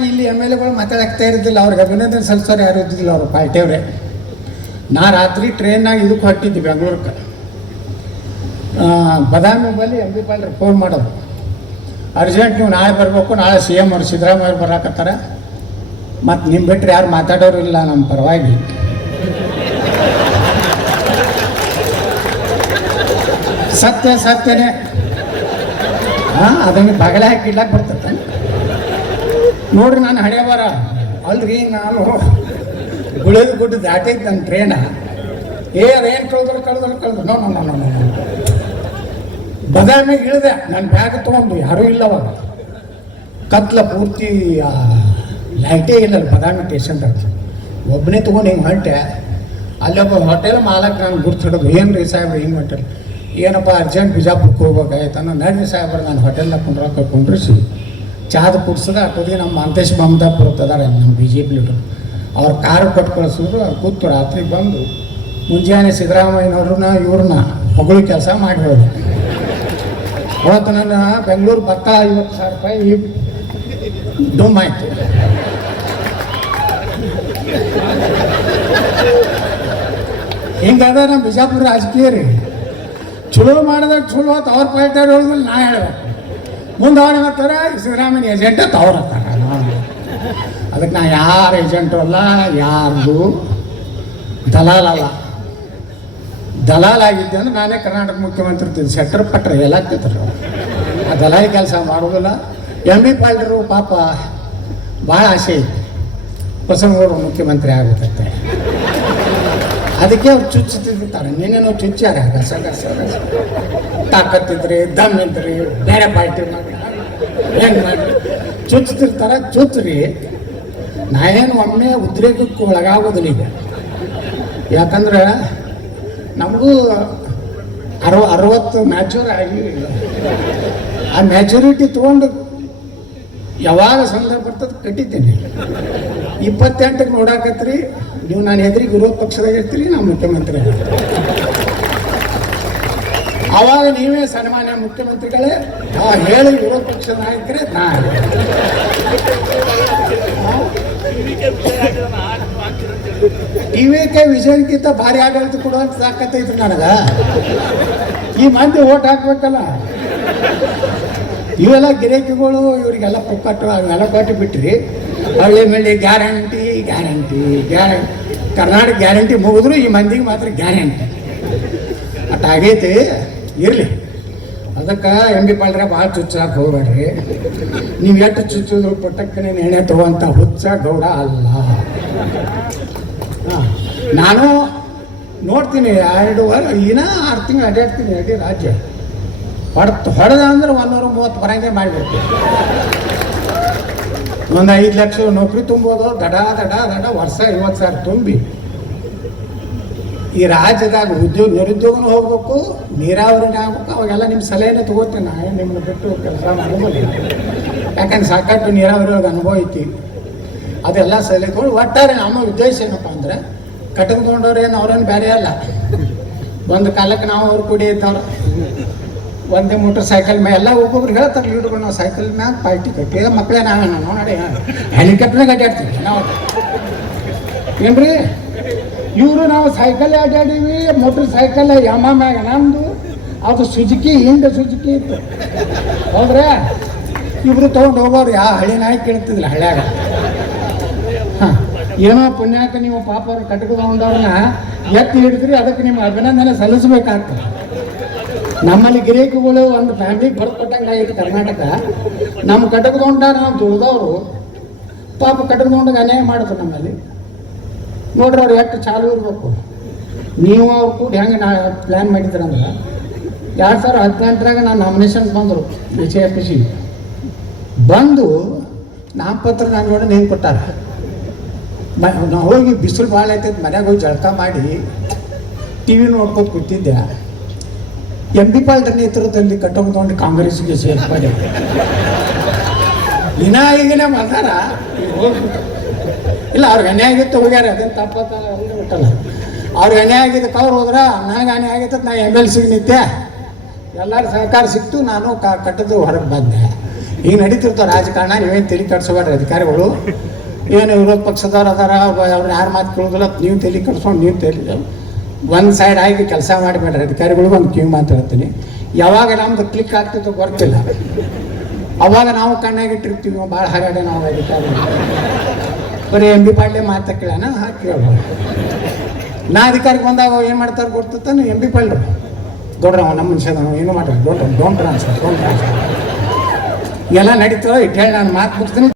ಸಲುವಾಗಿ ಇಲ್ಲಿ M L ಎಗಳು ಮಾತಾಡಕ್ತಾ ಇರೋದಿಲ್ಲ, ಅವ್ರಿಗೆ ಅಭಿನಂದನೆ ಸಲ್ಲಿಸೋರು ಯಾರು ಇದ್ದಿಲ್ಲ ಅವರು ಪಾರ್ಟಿಯವ್ರೆ. ನಾ ರಾತ್ರಿ ಟ್ರೈನ್ನಾಗ ಇದಕ್ಕೆ ಹೊಟ್ಟಿದ್ದೆ ಬೆಂಗಳೂರಿಗೆ. ಬದಾಮಿ ಬಲ್ಲಿ ಎಂ ಬಿ ಪಾಲ್ರಿ ಫೋನ್ ಮಾಡೋದು, ಅರ್ಜೆಂಟ್ ನೀವು ನಾಳೆ ಬರಬೇಕು, ನಾಳೆ ಸಿ ಎಮ್ ಅವ್ರು ಸಿದ್ದರಾಮಯ್ಯ ಅವ್ರು ಬರಾಕತ್ತಾರ, ಮತ್ತು ನಿಮ್ಮ ಬಿಟ್ಟರೆ ಯಾರು ಮಾತಾಡೋರು ಇಲ್ಲ ನಮ್ಮ ಪರವಾಗಿ. ಸತ್ಯನೇ ಅದನ್ನು ಬಗಲೆ ಹಾಕಿ ಇಡ್ಲಾಕ್ ಬರ್ತದೆ ನೋಡ್ರಿ. ನಾನು ಹಣೆ ಬರ ಅಲ್ರಿ, ನಾನು ಗುಳಿದ ಗುಡ್ಡ ದಾಟಿದ್ದು ನನ್ನ ಟ್ರೇನ. ಅದೇನು ಕಳೆದ್ರು ನೋ ಬದಾಮಿಗೆ ಇಳಿದೆ. ನನ್ನ ಬ್ಯಾಗ್ ತೊಗೊಂಡು ಯಾರೂ ಇಲ್ಲ ಅವಾಗ, ಕತ್ಲ ಪೂರ್ತಿ ಲೈಟೇ ಇಲ್ಲ ಬದಾಮಿ ಸ್ಟೇಷನ್ದಾಗ. ಒಬ್ಬನೇ ತೊಗೊಂಡು ಹಿಂಗೆ ಹೊಂಟೆ. ಅಲ್ಲೊಬ್ಬ ಹೋಟೆಲ್ ಮಾಲಕ್ ನಾನು ಗುರ್ತು ಹಿಡಿದು, ಏನು ರೀ ಸಾಹೇಬ್ರು ಹಿಂಗೆ ಹೊಂಟೆ, ಏನಪ್ಪ ಅರ್ಜೆಂಟ್ ಬಿಜಾಪುರಕ್ಕೆ ಹೋಗ್ಬೇಕಾಯ್ತಾನ, ನಡ್ರಿ ಸಾಹೇಬ್ರು ನಾನು ಹೋಟೆಲ್ನಾಗ ಕುಂಡ್ರಿಸಿ ಚಾದ ಕುಡ್ಸದ ಅಟ್ಟೋದಿ ನಮ್ಮ ಮಂತೇಶ್ ಮಮದಾಪುರ ಅದಾರ ನಮ್ಮ ಬಿ ಜೆ ಪಿ ಲೀಡರ್, ಅವ್ರ ಕಾರು ಕೊಟ್ಟು ಕಳಿಸಿದ್ರು. ಅವ್ರು ಕೂತು ರಾತ್ರಿ ಬಂದು ಮುಂಜಾನೆ ಸಿದ್ದರಾಮಯ್ಯನವ್ರನ್ನ ಇವ್ರನ್ನ ಹೊಗಳು ಕೆಲಸ ಮಾಡಿ ಹೋದೆ. ಅವತ್ತು ನನ್ನ ಬೆಂಗಳೂರು ಭತ್ತ 50,000 ರೂಪಾಯಿ ಡುಮ್ ಆಯಿತು. ಹಿಂಗದ ನಮ್ಮ ಬಿಜಾಪುರ ರಾಜಕೀಯ ರೀ. ಚಲೋ ಮಾಡಿದಾಗ ಚಲೋ ಆಯ್ತು, ಅವ್ರ ಪಾರ್ಟಿ ಹೇಳಿದ್ರು ನಾ ಹೇಳ್ಬೇಕು. ಮುಂದೆ ಅವ್ರು ಹೇಳ್ತಾರೆ ಸಿದ್ದರಾಮಯ್ಯ ಏಜೆಂಟ್ ಅಂತ ಅವ್ರು ಅಂತಾರೆ. ಅದಕ್ಕೆ ನಾ ಯಾರು ಏಜೆಂಟು ಅಲ್ಲ, ಯಾರ್ದು ದಲಾಲಲ್ಲ. ದಲಾಲ್ ಆಗಿದ್ದೆ ಅಂದ್ರೆ ನಾನೇ ಕರ್ನಾಟಕ ಮುಖ್ಯಮಂತ್ರಿ ಇರ್ತೀನಿ. ಸೆಟ್ರ್ ಪಟ್ರೆ ಎಲ್ಲ ಆಗ್ತಿದ್ರು. ಆ ದಲಾಲಿ ಕೆಲಸ ಮಾಡೋದಿಲ್ಲ. ಎಂ ಬಿ ಪಾಲ್ರು ಪಾಪ ಭಾಳ ಆಸೆ ಐತಿ, ಬಸವನಗೌಡರು ಮುಖ್ಯಮಂತ್ರಿ ಆಗುತ್ತಂತೆ. ಅದಕ್ಕೆ ಅವ್ರು ಚುಚ್ಚುತ್ತಿರ್ತಾರೆ. ನಿನ್ನೇನೋ ಚುಚ್ಚಾರ ಗಸ ತಾಕತ್ತಿದ್ರಿ, ದಮ್ ಇದ್ರಿ, ಬೇರೆ ಪಾರ್ಟಿ ಮಾಡಿ ಹೆಂಗೆ ಮಾಡಿ ಚುಚ್ಚುತ್ತಿರ್ತಾರೆ. ಚುಚ್ಚ್ರಿ. ನಾ ಏನು ಒಮ್ಮೆ ಉದ್ರೇಕಕ್ಕೆ ಒಳಗಾಗೋದಿಲ್ಲ ಈಗ. ಯಾಕಂದ್ರೆ ನಮಗೂ 60 ಮ್ಯಾಚೂರ್ ಆಗಿ, ಆ ಮ್ಯಾಚುರಿಟಿ ತೊಗೊಂಡು ಯಾವಾಗ ಸಂದರ್ಭ ಬರ್ತದೆ ಕಟ್ಟಿದ್ದೇನೆ. 28ಕ್ಕೆ ನೋಡಾಕತ್ರಿ ನೀವು, ನಾನು ಎದುರಿಗೆ ವಿರೋಧ ಪಕ್ಷದಾಗ ಇರ್ತೀರಿ, ನಾವು ಮುಖ್ಯಮಂತ್ರಿ. ಆವಾಗ ನೀವೇ ಸನ್ಮಾನ್ಯ ಮುಖ್ಯಮಂತ್ರಿಗಳೇ ಹೇಳಿ ವಿರೋಧ ಪಕ್ಷದ ನಾಯಕರೇ. ಟಿವಿಕೆ ವಿಜಯನ್ಕಿಂತ ಭಾರಿ ಆಡಳಿತ ಕೊಡುವಂತ ತಾಕತ್ತೈತ್ರಿ ನನಗೆ. ಈ ಮಂದಿ ಓಟ್ ಹಾಕ್ಬೇಕಲ್ಲ. ಇವೆಲ್ಲ ಗಿರಾಕಿಗಳು ಇವರಿಗೆಲ್ಲ ಪುಕ್ಕಟ್ಟು ಅವೆಲ್ಲ ಕೊಟ್ಟು ಬಿಟ್ರಿ. ಹಳ್ಳಿ ಮೇಲೆ ಗ್ಯಾರಂಟಿ ಕರ್ನಾಟಕ ಗ್ಯಾರಂಟಿ ಮುಗಿದ್ರು ಈ ಮಂದಿಗೆ ಮಾತ್ರ ಗ್ಯಾರಂಟಿ ಅಟ್ಟಾಗೈತಿ. ಇರಲಿ, ಅದಕ್ಕೆ ಎಂ ಬಿ ಪಾಲ್ರೆ ಭಾಳ ಚುಚ್ಚಾಕ ಹೋಗ್ಬೇಡ್ರಿ. ನೀವು ಎಷ್ಟು ಚುಚ್ಚಿದ್ರು ಪುಟ್ಟಕ್ಕನೇ ಎಣ್ಣೆ ತಗೋಂಥ ಹುಚ್ಚ ಗೌಡ ಅಲ್ಲ. ನಾನು ನೋಡ್ತೀನಿ 2 ವಾರ 6 ತಿಂಗಳು ಅಡ್ಡಾಡ್ತೀನಿ ಅಡ್ಡಿ ರಾಜ್ಯ. ಹೊಡೆದ ಅಂದ್ರೆ 130 ಬರಂಗೆ ಮಾಡಿಬಿಡ್ತೀವಿ. ಒಂದು 5 ಲಕ್ಷ ನೌಕರಿ ತುಂಬೋದು, ದಡ ವರ್ಷ 50,000 ತುಂಬಿ ಈ ರಾಜ್ಯದಾಗ ನಿರುದ್ಯೋಗನೂ ಹೋಗ್ಬೇಕು, ನೀರಾವರಿನೇ ಆಗ್ಬೇಕು. ಅವಾಗೆಲ್ಲ ನಿಮ್ಮ ಸಲಹೆನೇ ತಗೋತೀನಿ. ನಾನು ನಿಮ್ಮನ್ನ ಬಿಟ್ಟು ಕೆಲಸ ಮಾಡ್ಬೋದು. ಯಾಕಂದ್ರೆ ಸಾಕಷ್ಟು ನೀರಾವರಿ ಒಳಗೆ ಅನುಭವ ಐತಿ. ಅದೆಲ್ಲ ಸಲಹೆ ತಗೊಂಡು ಒಟ್ಟಾರೆ ನಮ್ಮ ಉದ್ದೇಶ ಏನಪ್ಪ ಅಂದ್ರೆ, ಕಟ್ಟಿಕೊಂಡವ್ರು ಏನು ಅವ್ರೇನು ಬೇರೆ ಅಲ್ಲ. ಒಂದು ಕಾಲಕ್ಕೆ ನಾವು ಅವ್ರು ಕೂಡಿ ಇದ್ದವ್ರು ಒಂದೇ ಮೋಟರ್ ಸೈಕಲ್ ಮ್ಯಾಗ ಎಲ್ಲ ಒಬ್ಬೊಬ್ರು ಹೇಳ್ತಾರೆ ಲೀಡ್ಗಳು, ನಾವು ಸೈಕಲ್ ಮ್ಯಾಗ ಪಾರ್ಟಿ ಕಟ್ಟಿ ಮಕ್ಕಳೇ ನಾವೇನು ನೋಡಿ ಹೆಲಿಕಾಪ್ಟರ್ನಾಗ ಅಡ್ಡಾಡ್ತೀವಿ ನಾವು. ಏನ್ರಿ ಇವರು ನಾವು ಸೈಕಲ್ ಅಡ್ಡಾಡೀವಿ. ಮೋಟರ್ ಸೈಕಲ್ ಯಮ ಮ್ಯಾಗ ನಮ್ಮದು, ಅದು ಸುಜುಕಿ ಸುಜುಕಿ ಇತ್ತು. ಹೌದ್ರಾ? ಇಬ್ರು ತೊಗೊಂಡು ಹೋಗೋರು ಯಾವ ಹಳ್ಳಿ ನಾಯಿ ಕೇಳ್ತಿದ್ದಿಲ್ಲ ಹಳ್ಳ್ಯಾಗ. ಏನೋ ಪುಣ್ಯಾಕ ನೀವು ಪಾಪ ಅವ್ರು ಕಟ್ಕೊಂಡವ್ರನ್ನ ಎತ್ತಿ ಹಿಡಿದ್ರಿ, ಅದಕ್ಕೆ ನಿಮ್ಮ ಅಭಿನಂದನೆ ಸಲ್ಲಿಸಬೇಕಾಗ್ತದೆ. ನಮ್ಮಲ್ಲಿ ಗಿರಾಕಿಗಳು ಒಂದು ಫ್ಯಾಮಿಲಿಗೆ ಬರ್ಕೊಟ್ಟಂಗೆ ಆಗೈತಿ ಕರ್ನಾಟಕ. ನಮ್ಮ ಕಟ್ಟಕದೊಂಡ ನಾವು ದುಡ್ದವರು ಪಾಪ ಕಟ್ಟಕದೊಂಡಾಗ ಅನ್ಯಾಯ ಮಾಡಿದ್ರು ನಮ್ಮಲ್ಲಿ. ನೋಡ್ರಿ ಅವ್ರು ಎಷ್ಟು ಚಾಲು ಇರಬೇಕು. ನೀವು ಅವ್ರು ಕೂಡ ಹೆಂಗೆ ಪ್ಲ್ಯಾನ್ ಮಾಡಿದ್ರಂದ್ರೆ 2018ರಾಗ ನಾನು ನಾಮಿನೇಷನ್ ಬಂದರು HFC ಬಂದು ನಾಮಪತ್ರ ನಾನು ನೋಡಿ ಹೆಂಗೆ ಕೊಟ್ಟಾರ. ನಾವು ಹೋಗಿ ಬಿಸಿಲು ಭಾಳ ಐತೈತೆ ಮನ್ಯಾಗ ಹೋಗಿ ಜಳಕ ಮಾಡಿ TV ನೋಡ್ಕೊತ ಕೂತಿದ್ದೆ. ಎಂ ಬಿ ಪಾಲ್ರ ನೇತೃತ್ವದಲ್ಲಿ ಕಟ್ಟೊಂಡು ಕಾಂಗ್ರೆಸ್ಗೆ ಸೇರ್ಪಡೆ. ಈಗನೇ ಬಂದಾರ ಇಲ್ಲ, ಅವ್ರಿಗೆ ಅನ್ಯಾಯ ಆಗಿತ್ತು ಹೋಗ್ಯಾರ. ಅದೇನು ತಪ್ಪತ್ತ ಬಿಟ್ಟಲ್ಲ. ಅವ್ರಿಗೆ ಅನ್ಯಾಯ ಆಗಿದ್ದಕ್ಕೆ ಅವ್ರು ಹೋದ್ರ, ನನಗೆ ಅನ್ಯಾಯ ಆಗಿತ್ತು ನಾ MLCಗೆ ನಿಂತೆ. ಎಲ್ಲರ ಸಹಕಾರ ಸಿಕ್ತು. ನಾನು ಕಟ್ಟದ್ದು ಹೊರಗೆ ಬಂದೆ. ಈಗ ನಡೀತಿರ್ತಾವೆ ರಾಜಕಾರಣ, ನೀವೇನು ತಲೆ ಕಟ್ಸೋಬೇಡ್ರಿ ಅಧಿಕಾರಿಗಳು. ಏನು ವಿರೋಧ ಪಕ್ಷದವ್ರು ಅದಾರ, ಅವ್ರು ಯಾರು ಮಾತು ಕೇಳೋದಿಲ್ಲ, ನೀವು ತಲೆ ಕಟ್ಸ್ಕೊಂಡು ನೀವು ತಲೆ ಒಂದು ಸೈಡ್ ಆಗಿ ಕೆಲಸ ಮಾಡಿಬೇಡ್ರಿ ಅಧಿಕಾರಿಗಳಿಗೂ. ಒಂದು ಕಿವಿ ಮಾತು ಹೇಳ್ತೀನಿ, ಯಾವಾಗ ನಮ್ದು ಕ್ಲಿಕ್ ಆಗ್ತಿತ್ತು ಗೊತ್ತಿಲ್ಲ, ಅವಾಗ ನಾವು ಕಣ್ಣಾಗಿಟ್ಟಿರ್ತೀವಿ. ಭಾಳ ಹರಡೆ ನಾವು ಅಧಿಕಾರಿ ಬರೀ MB ಪಾಳ್ಯ ಮಾತು ಕೇಳೋಣ ಹಾಕಿ ಕೇಳ್ಬೋದು. ನಾ ಅಧಿಕಾರಿಗೆ ಬಂದಾಗ ಏನು ಮಾಡ್ತಾರೆ ಗೊತ್ತಾನೆ, MB ಪಾಳ್ಯ ದೊಡ್ಡ ನಮ್ಮ ಮನುಷ್ಯ ನಾವು ಏನು ಮಾಡ್ತಾರೆ, ಡೋಂಟ್ ಟ್ರಾನ್ಸ್ಫರ್ ಎಲ್ಲ ನಡೀತದೆ. ಇಟ್ಟು ಹೇಳಿ ನಾನು ಮಾತು ಮುಗಿಸ್ತೀನಿ.